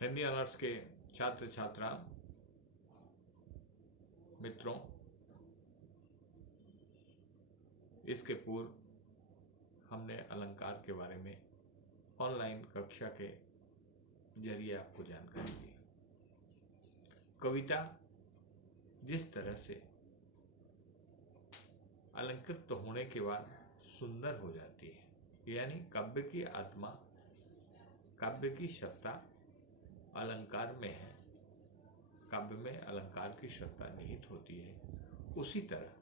Hindi honours के छात्र छात्रा मित्रों, इसके पूर्व हमने अलंकार के बारे में ऑनलाइन कक्षा के जरिए आपको जानकारी दी। कविता जिस तरह से अलंकृत होने के बाद सुंदर हो जाती है, यानी काव्य की आत्मा, काव्य की सत्ता अलंकार में है, काव्य में अलंकार की सत्ता निहित होती है, उसी तरह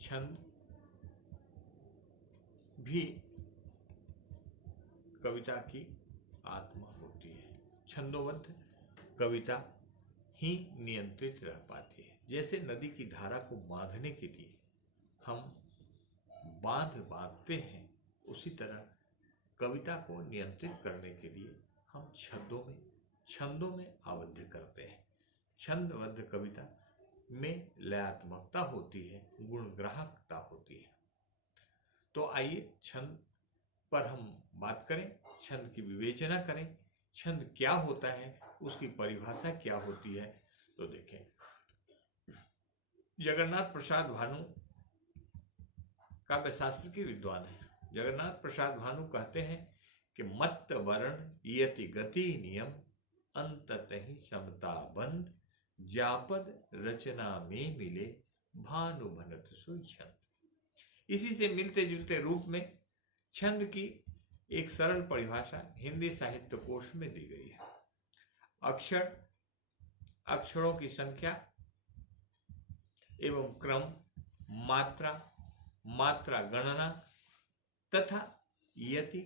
छंद भी कविता की आत्मा होती है। छंदोबद्ध कविता ही नियंत्रित रह पाती है। जैसे नदी की धारा को बांधने के लिए हम बांध बांधते हैं, उसी तरह कविता को नियंत्रित करने के लिए हम छंदों में आबद्ध करते हैं। छंदबद्ध कविता में लयात्मकता होती है, गुणग्राहकता होती है। तो आइए छंद पर हम बात करें, छंद की विवेचना करें। छंद क्या होता है, उसकी परिभाषा क्या होती है, तो देखें। जगन्नाथ प्रसाद भानु काव्यशास्त्र के विद्वान हैं। जगन्नाथ प्रसाद भानु कहते हैं कि मत्त वर्ण यति गति नियम अंततः समता बंध जापद रचना में मिले भानु भनत सोई छंद। इसी से मिलते जुलते रूप में छंद की एक सरल परिभाषा हिंदी साहित्य कोश में दी गई है। अक्षरों की संख्या एवं क्रम, मात्रा गणना तथा यति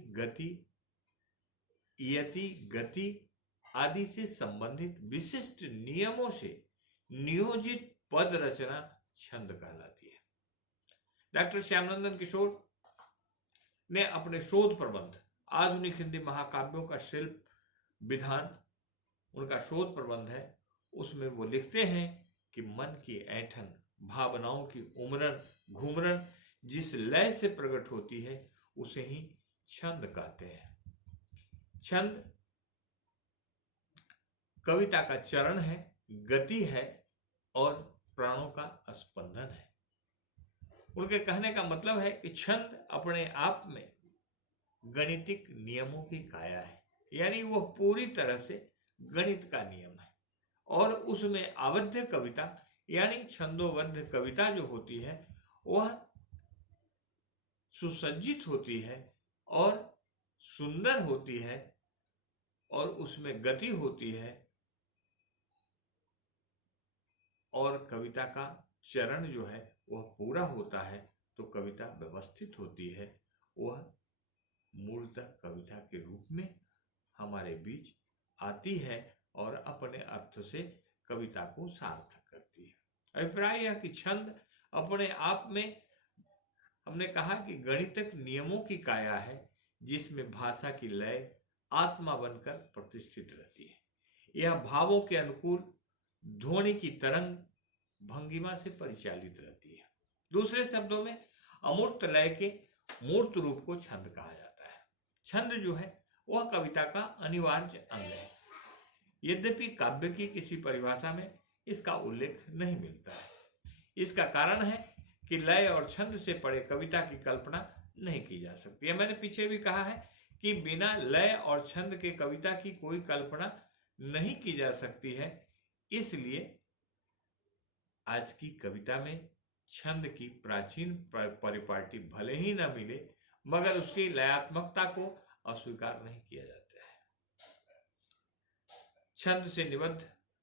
गति आदि से संबंधित विशिष्ट नियमों से नियोजित पद रचना छंद कहलाती है। डॉक्टर श्यामनंदन किशोर ने अपने शोध प्रबंध आधुनिक हिंदी महाकाव्यों का शिल्प विधान, उनका शोध प्रबंध है, उसमें वो लिखते हैं कि मन की ऐंठन, भावनाओं की उमरन घूमरन जिस लय से प्रकट होती है उसे ही छंद कहते हैं। छंद कविता का चरण है, गति है और प्राणों का स्पंदन है। उनके कहने का मतलब है कि छंद अपने आप में गणितिक नियमों की काया है, यानी वह पूरी तरह से गणित का नियम है। और उसमें आबद्ध कविता यानी छंदोबद्ध कविता जो होती है वह सुसज्जित होती है और सुंदर होती है और उसमें गति होती है और कविता का चरण जो है वह पूरा होता है, तो कविता व्यवस्थित होती है। वह मूलतः कविता के रूप में हमारे बीच आती है और अपने अर्थ से कविता को सार्थक करती है। अभिप्राय यह कि छंद अपने आप में, हमने कहा कि गणितक नियमों की काया है, जिसमें भाषा की लय आत्मा बनकर प्रतिष्ठित रहती है। यह भावों के अनुकूल ध्वनि की तरंग भंगिमा से परिचालित रहती है। दूसरे शब्दों में अमूर्त लय के मूर्त रूप को छंद कहा जाता है। छंद जो है वह कविता का अनिवार्य अंग है। यद्यपि काव्य की किसी परिभाषा में इसका उल्लेख नहीं मिलता है। इसका कारण है कि लय और छंद से परे कविता की कल्पना नहीं की जा सकती है। मैंने पीछे भी कहा है कि बिना लय और छंद के कविता की कोई कल्पना नहीं की जा सकती है। इसलिए आज की कविता में छंद की प्राचीन परिपाटी भले ही न मिले, मगर उसकी लयात्मकता को अस्वीकार नहीं किया जाता है। छंद से निबद्ध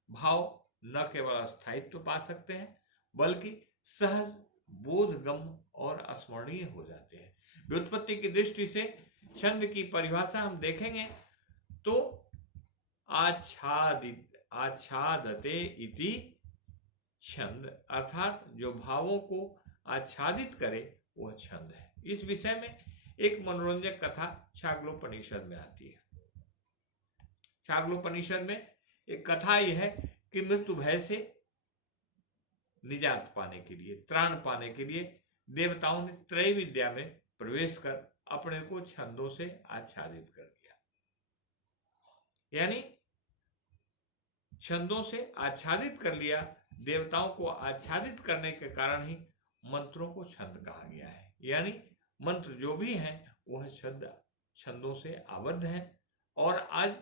भाव न केवल स्थायित्व पा सकते हैं, बल्कि सहज बोधगम्य और स्मरणीय हो जाते हैं। व्युत्पत्ति की दृष्टि से छंद की परिभाषा हम देखेंगे तो आच्छादते इति छंद, अर्थात जो भावों को आच्छादित करे वह छंद है। इस विषय में एक मनोरंजक कथा छागलोपनिषद में आती है। छागलोपनिषद में एक कथा यह है कि मृत्यु भय से निजात पाने के लिए, त्राण पाने के लिए देवताओं ने त्रय विद्या में प्रवेश कर अपने को छंदों से आच्छादित कर दिया। यानी छंदों से आच्छादित कर लिया। देवताओं को आच्छादित करने के कारण ही मंत्रों को छंद कहा गया है। यानी मंत्र जो भी हैं वह छंदों से आबद्ध है। और आज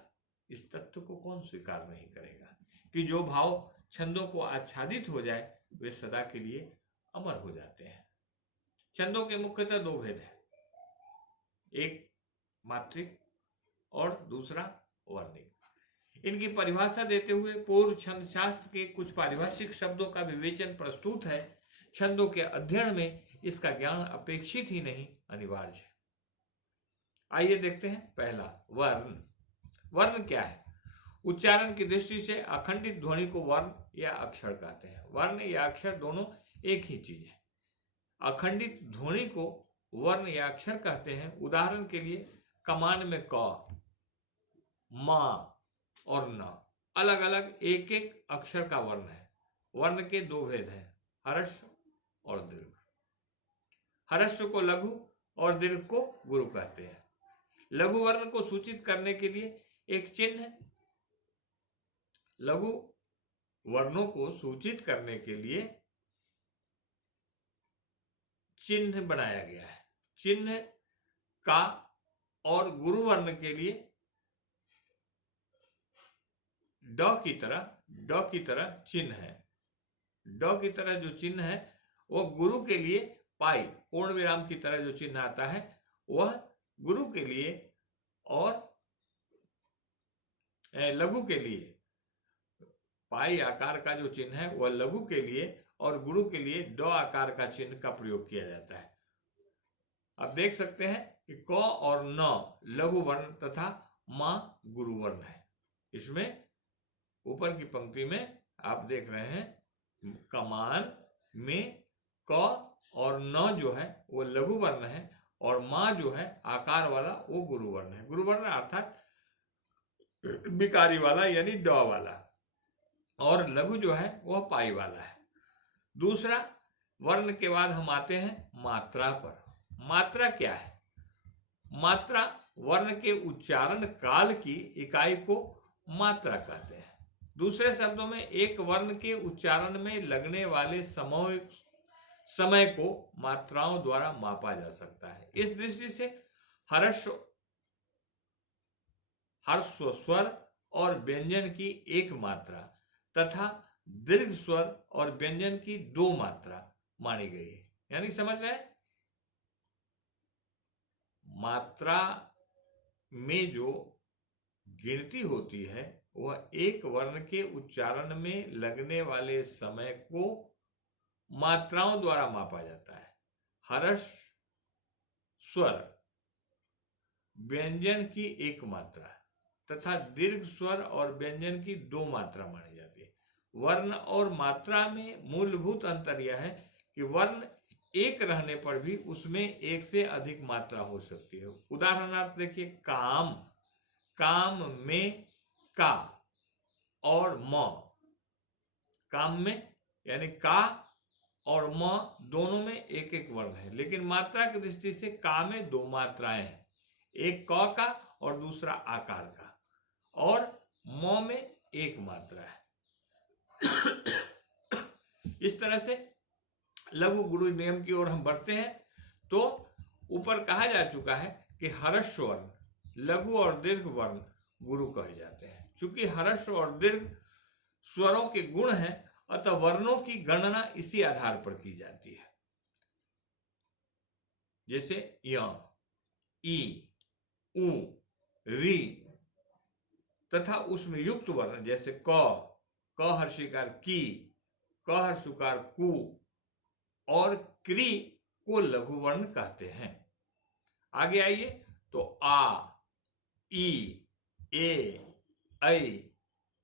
इस तथ्य को कौन स्वीकार नहीं करेगा कि जो भाव छंदों को आच्छादित हो जाए वे सदा के लिए अमर हो जाते हैं। छंदों के मुख्यतः दो भेद हैं, एक मात्रिक और दूसरा वर्णिक। इनकी परिभाषा देते हुए पूर्व छंद शास्त्र के कुछ पारिभाषिक शब्दों का विवेचन प्रस्तुत है। छंदों के अध्ययन में इसका ज्ञान अपेक्षित ही नहीं अनिवार्य है। आइए देखते हैं। पहला, वर्ण। वर्ण क्या है? उच्चारण की दृष्टि से अखंडित ध्वनि को वर्ण या अक्षर कहते हैं। वर्ण या अक्षर दोनों एक ही चीज है। अखंडित ध्वनि को वर्ण या अक्षर कहते हैं। उदाहरण के लिए कमान में क, मा और न अलग अलग एक एक अक्षर का वर्ण है। वर्ण के दो भेद हैं, हर्ष और दीर्घ। हर्ष को लघु और दीर्घ को गुरु कहते हैं। लघु वर्ण को सूचित करने के लिए एक चिन्ह, लघु वर्णों को सूचित करने के लिए चिन्ह बनाया गया है। चिन्ह का और गुरु वर्ण के लिए ड की तरह चिन्ह है। ड की तरह जो चिन्ह है वो गुरु के लिए पाई, पूर्ण विराम की तरह जो चिन्ह आता है वह गुरु के लिए, और लघु के लिए पाई आकार का जो चिन्ह है वह लघु के लिए और गुरु के लिए ड आकार का चिन्ह का प्रयोग किया जाता है। आप देख सकते हैं कि क और न लघु वर्ण तथा मा गुरु वर्ण है। इसमें ऊपर की पंक्ति में आप देख रहे हैं कमान में क और न जो है वो लघु वर्ण है और मा जो है आकार वाला वो गुरु वर्ण है। गुरु वर्ण अर्थात विकारी वाला यानी ड वाला, और लघु जो है वह पाई वाला है। दूसरा, वर्ण के बाद हम आते हैं मात्रा पर। मात्रा क्या है? मात्रा वर्ण के उच्चारण काल की इकाई को मात्रा कहते हैं। दूसरे शब्दों में एक वर्ण के उच्चारण में लगने वाले समय को मात्राओं द्वारा मापा जा सकता है। इस दृष्टि से हर्ष स्वर और व्यंजन की एक मात्रा तथा दीर्घ स्वर और व्यंजन की दो मात्रा मानी गई है। यानी समझ रहे हैं, मात्रा में जो गिनती होती है वह एक वर्ण के उच्चारण में लगने वाले समय को मात्राओं द्वारा मापा जाता है। हर्ष स्वर व्यंजन की एक मात्रा तथा दीर्घ स्वर और व्यंजन की दो मात्रा मानी जाती है। वर्ण और मात्रा में मूलभूत अंतर यह है कि वर्ण एक रहने पर भी उसमें एक से अधिक मात्रा हो सकती है। उदाहरणार्थ देखिए, काम, काम में का और म। काम में यानी का और म दोनों में एक एक वर्ण है, लेकिन मात्रा की दृष्टि से का में दो मात्राएं हैं, एक क का और दूसरा आकार का, और म में एक मात्रा है। इस तरह से लघु गुरु नियम की ओर हम बढ़ते हैं तो ऊपर कहा जा चुका है कि हर्ष वर्ण, लघु और दीर्घ वर्ण गुरु कहे जाते हैं। चूंकि हर्ष और दीर्घ स्वरों के गुण हैं, अतः वर्णों की गणना इसी आधार पर की जाती है। जैसे य, ई, उ, री तथा उसमें युक्त वर्ण जैसे क हर्षिकार की, क हर्षुकार कु और क्री को लघु वर्ण कहते हैं। आगे आइए तो आ, ई, ए, ऐ,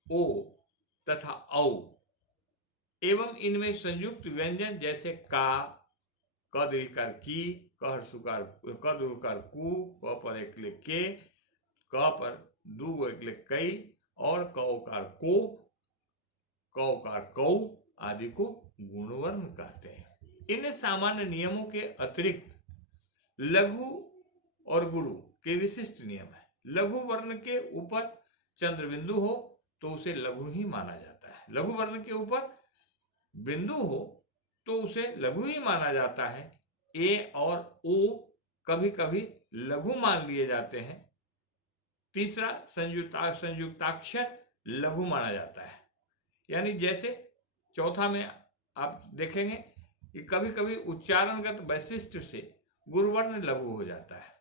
ओ तथा औ एवं इनमें संयुक्त व्यंजन जैसे का, क दीर्घकार की, क हर्षुकार क दीर्घकार कु, क पर एक ले के, क पर दू एक ले कई और क ओकार को, क ओकार कौ आदि को गुणवर्ण कहते हैं। इन सामान्य नियमों के अतिरिक्त लघु और गुरु के विशिष्ट नियम है। लघु वर्ण के ऊपर चंद्र बिंदु हो तो उसे लघु ही माना जाता है। लघु वर्ण के ऊपर बिंदु हो तो उसे लघु ही माना जाता है। ए और ओ कभी कभी लघु मान लिए जाते हैं। तीसरा, संयुक्ताक्षर लघु माना जाता है। यानी जैसे चौथा में आप देखेंगे कि कभी कभी उच्चारणगत वैशिष्ट से गुरुवर्ण लघु हो जाता है।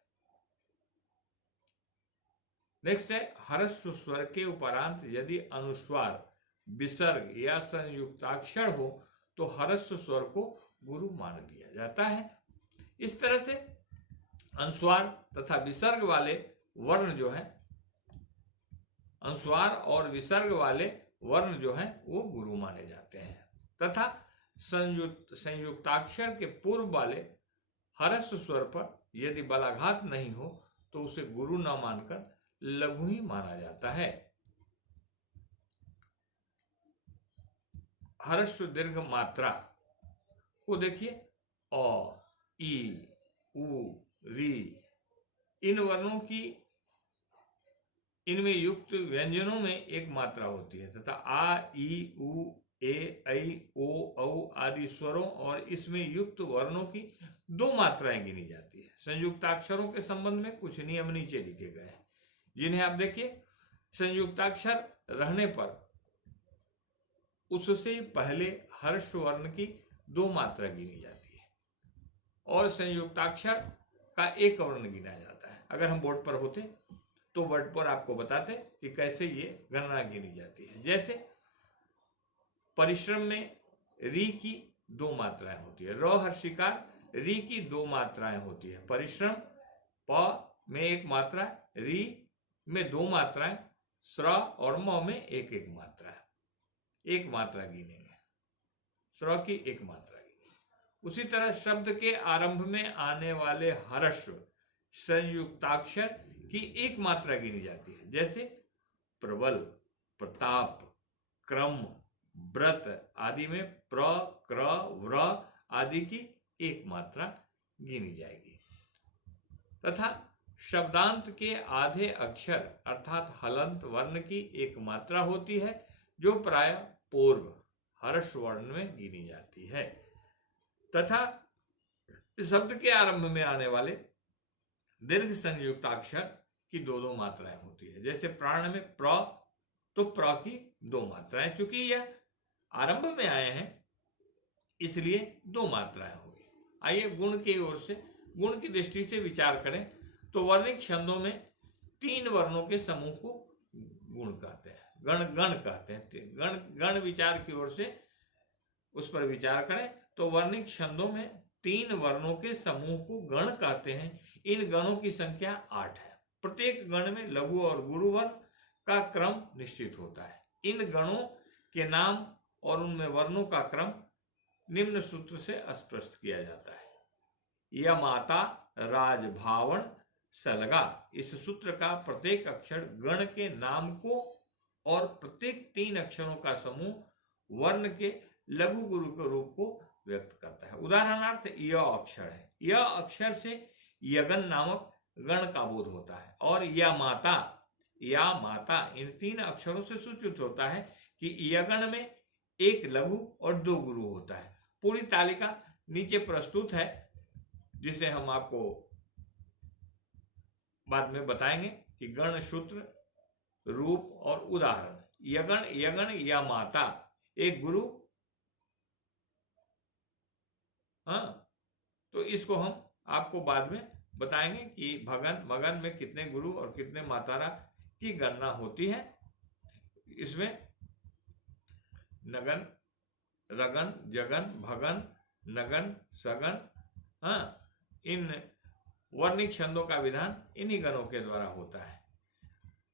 नेक्स्ट है, ह्रस्व स्वर के उपरांत यदि अनुस्वार, विसर्ग या संयुक्ताक्षर हो तो ह्रस्व स्वर को गुरु मान लिया जाता है। इस तरह से अनुस्वार तथा विसर्ग वाले वर्ण जो है, अनुस्वार और विसर्ग वाले वर्ण जो है वो गुरु माने जाते हैं, तथा संयुक्ताक्षर के पूर्व वाले ह्रस्व स्वर पर यदि बलाघात नहीं हो तो उसे गुरु न मानकर लघु ही माना जाता है। ह्रस्व दीर्घ मात्रा को देखिए, अ, ई, उ, री, इन वर्णों की, इनमें युक्त व्यंजनों में एक मात्रा होती है तथा आ, ई, उ, ए, ऐ, ओ, औ आदि स्वरों और इसमें युक्त वर्णों की 2 मात्राएं गिनी जाती है। संयुक्ताक्षरों के संबंध में कुछ नियम नीचे लिखे गए हैं, जिन्हें आप देखिए। संयुक्ताक्षर रहने पर उससे पहले ह्रस्व वर्ण की 2 मात्रा गिनी जाती है और संयुक्ताक्षर का एक वर्ण गिना जाता है। अगर हम बोर्ड पर होते तो बोर्ड पर आपको बताते कि कैसे ये गणना गिनी जाती है। जैसे परिश्रम में री की 2 मात्राएं होती है, र हर्षिकार री की 2 मात्राएं होती है। परिश्रम प में 1 मात्रा, री में 2 मात्राएं, स्र और म में 1 मात्रा है। 1 मात्रा गिनेंगे, स्र की 1 मात्रा गिनेंगे। उसी तरह शब्द के आरंभ में आने वाले ह्रस्व संयुक्ताक्षर की 1 मात्रा गिनी जाती है। जैसे प्रबल, प्रताप, क्रम, व्रत आदि में प्र, क्र, व्र आदि की 1 मात्रा गिनी जाएगी। तथा शब्दांत के आधे अक्षर अर्थात हलंत वर्ण की 1 मात्रा होती है, जो प्राय पूर्व ह्रस्व वर्ण में गिनी जाती है। तथा शब्द के आरंभ में आने वाले दीर्घ संयुक्ताक्षर की 2 मात्राएं होती है। जैसे प्राण में प्र, तो प्र की 2 मात्राएं, चूंकि यह आरंभ में आए हैं इसलिए 2 मात्राएं होगी। आइए गुण की ओर से, गुण की दृष्टि से विचार करें तो वर्णिक छंदों में 3 वर्णों के समूह को गुण कहते हैं, गण कहते हैं। गण विचार की ओर से उस पर विचार करें तो वर्णिक छंदों में 3 वर्णों के समूह को गण कहते हैं। इन गणों की संख्या 8 है। प्रत्येक गण में लघु और गुरु वर्ण का क्रम निश्चित होता है। इन गणों के नाम और उनमें वर्णों का क्रम निम्न सूत्र से स्पष्ट किया जाता है। यमाता, राजभावन, सलगा। इस सूत्र का प्रत्येक अक्षर गण के नाम को और प्रत्येक 3 अक्षरों का समूह वर्ण के लघु गुरु के रूप को व्यक्त करता है। उदाहरणार्थ य अक्षर है, यह अक्षर से यगन नामक गण का बोध होता है। और या माता इन 3 अक्षरों से सूचित होता है कि यगन में 1 लघु और 2 गुरु होता है। पूरी तालिका नीचे प्रस्तुत है, जिसे हम आपको बाद में बताएंगे कि गण सूत्र, रूप और उदाहरण। यगन या माता 1 गुरु, तो इसको हम आपको बाद में बताएंगे कि भगन मगन में कितने गुरु और कितने मातारा की गणना होती है। इसमें नगन, रगन, जगन, भगन, नगन, सगन, इन वर्णिक छंदों का विधान इन्हीं गणों के द्वारा होता है,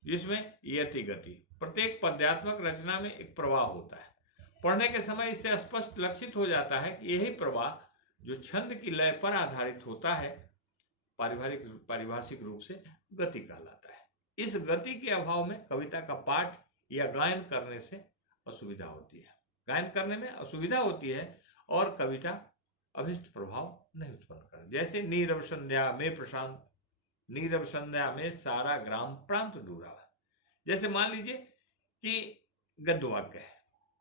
जिसमें यति गति। प्रत्येक पद्यात्मक रचना में एक प्रवाह होता है। पढ़ने के समय इससे स्पष्ट लक्षित हो जाता है कि यही प्रवाह जो छंद की लय पर आधारित होता है पारिभाषिक रूप से गति कहलाता है। इस गति के अभाव में कविता का पाठ या गायन करने से असुविधा होती है, गायन करने में असुविधा होती है और कविता अभिष्ट प्रभाव नहीं उत्पन्न कर। जैसे नीरव संध्या में प्रशांत, नीरव संध्या में सारा ग्राम प्रांत डूरा। जैसे मान लीजिए कि गद्य वाक्य है,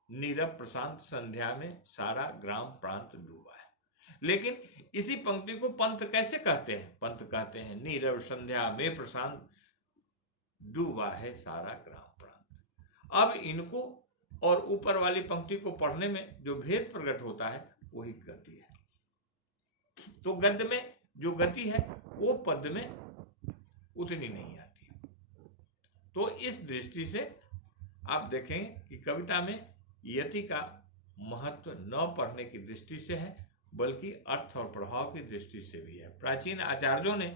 नीरव प्रशांत संध्या में सारा ग्राम प्रांत डूबा है। लेकिन इसी पंक्ति को पंत कैसे कहते हैं? पंत कहते हैं नीरव संध्या में प्रशांत डूबा है सारा ग्राम प्रांत। अब इनको और ऊपर वाली पंक्ति को पढ़ने में जो भेद प्रकट होता है वही गति है। तो गद्य में जो गति है वो पद्य में उतनी नहीं आती। तो इस दृष्टि से आप देखेंगे कि कविता में यति का महत्व न पढ़ने की दृष्टि से है, बल्कि अर्थ और प्रभाव की दृष्टि से भी है। प्राचीन आचार्यों ने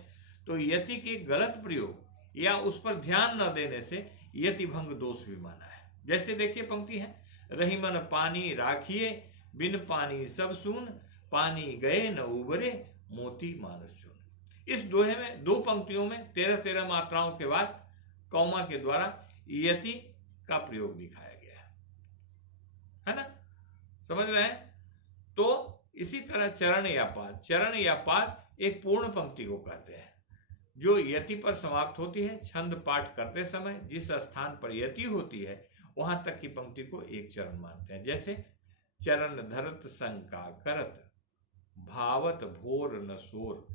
तो यति के गलत प्रयोग या उस पर ध्यान न देने से यति भंग दोष भी माना है। जैसे देखिए पंक्ति है, रहीमन पानी राखिए बिन पानी सब सून, पानी गए न उबरे मोती मानस चून। इस दोहे में दो पंक्तियों में 13-13 मात्राओं के बाद कौमा के द्वारा यति का प्रयोग दिखाया गया है ना, समझ रहे हैं? तो इसी तरह चरण या पाद, चरण या पाद एक पूर्ण पंक्ति को कहते हैं जो यति पर समाप्त होती है। छंद पाठ करते समय जिस स्थान पर यति होती है वहां तक की पंक्ति को एक चरण मानते हैं। जैसे चरण धरत शंका करत भावत भोर न सोर,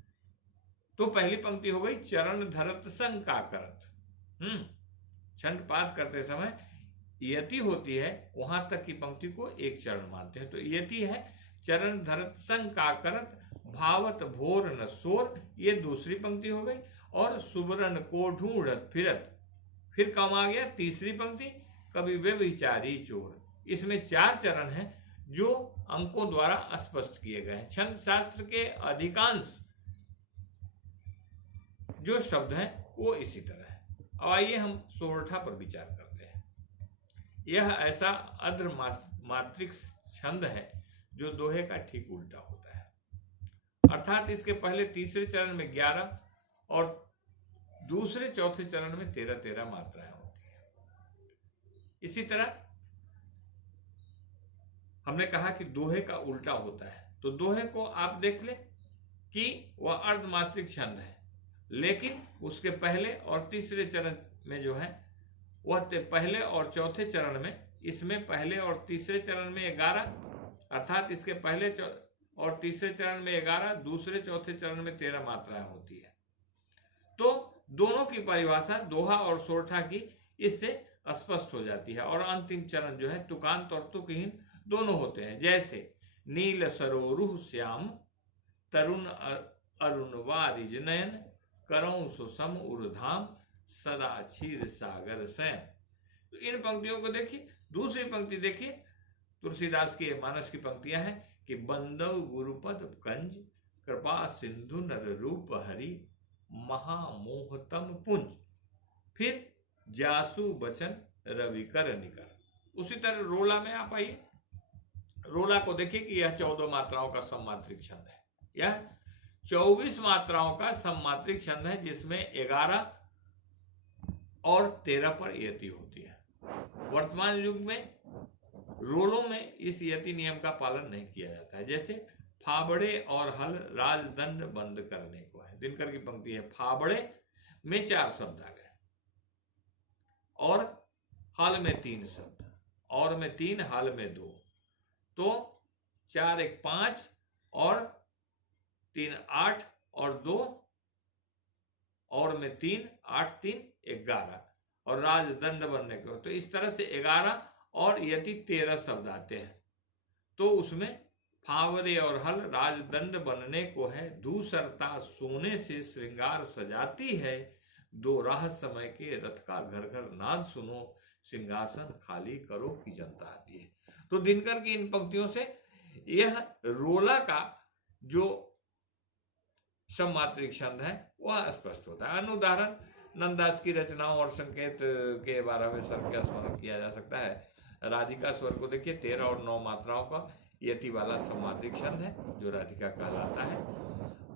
तो पहली पंक्ति हो गई चरण धरत शंका करत। छंद पाठ करते समय यति होती है वहां तक की पंक्ति को एक चरण मानते हैं। तो यति है चरण धरत शंका करत भावत भोर न सोर, ये दूसरी पंक्ति हो गई। और सुबरन को ढूंढत फिरत, फिर कम आ गया तीसरी पंक्ति, कभी व्यभिचारी चोर। इसमें 4 चरण हैं जो अंकों द्वारा स्पष्ट किए गए हैं। छंद शास्त्र के अधिकांश जो शब्द हैं वो इसी तरह है। अब आइए हम सोरठा पर विचार करते हैं। यह ऐसा अर्ध मात्रिक छंद है जो दोहे का ठीक उल्टा होता है, अर्थात इसके पहले तीसरे चरण में 11 और दूसरे चौथे चरण में 13-13 मात्राएं होती है। इसी तरह हमने कहा कि दोहे का उल्टा होता है, तो दोहे को आप देख ले कि वह अर्धमात्रिक छंद है, लेकिन उसके पहले और तीसरे चरण में जो है वह पहले और चौथे चरण में, इसमें पहले और तीसरे चरण में 11, अर्थात इसके पहले और तीसरे चरण में 11, दूसरे चौथे चरण में 13 मात्राएं होती है। तो दोनों की परिभाषा दोहा और सोरठा की इससे स्पष्ट हो जाती है। और अंतिम चरण जो है तुकांत और तुकहीन दोनों होते हैं। जैसे नील सरोरुह श्याम तरुण अरुण वारिज नयन, करऊं सुसम उर्धाम सदा क्षीर सागर सैन। तो इन पंक्तियों को देखिए। दूसरी पंक्ति देखिए, तुलसीदास की मानस की पंक्तियां हैं कि बंदव गुरुपद कंज कृपा सिंधु नर रूप हरि महामोहतम पुंज, फिर जासु बचन रविकर निकर। उसी तरह रोला में आप आइए, रोला को देखिए कि यह 14 मात्राओं का सममात्रिक छंद है। यह 24 मात्राओं का सममात्रिक छंद है जिसमें 11 और 13 पर यति होती है। वर्तमान युग में रोलों में इस यति नियम का पालन नहीं किया जाता है। जैसे फाबड़े और हल राजदंड बंद करने को है, दिनकर की पंक्ति है, फाबड़े में 4 शब्द आ गए और हल में 3 शब्द, और में 3, हल में 2, तो 4 1 5 और 3 8 और 2 और में 3 8 3 11 और राजदंड बनने को। तो इस तरह से 11 और यति 13 शब्द आते हैं। तो उसमें फावरे और हल राजदंड बनने को है, धूसरता सोने से श्रृंगार सजाती है, 2 राह समय के रथ का घर घर नाद सुनो, सिंहासन खाली करो की जनता आती है। तो दिनकर की इन पंक्तियों से यह रोला का जो सममात्रिक छंद है वह स्पष्ट होता है। अनुदाहरण नंदास की रचनाओं और संकेत के बारे में सर का स्मरण किया जा सकता है। राधिका स्वर को देखिए, 13 और 9 मात्राओं का यति वाला सममात्रिक छंद है जो राधिका कहलाता है।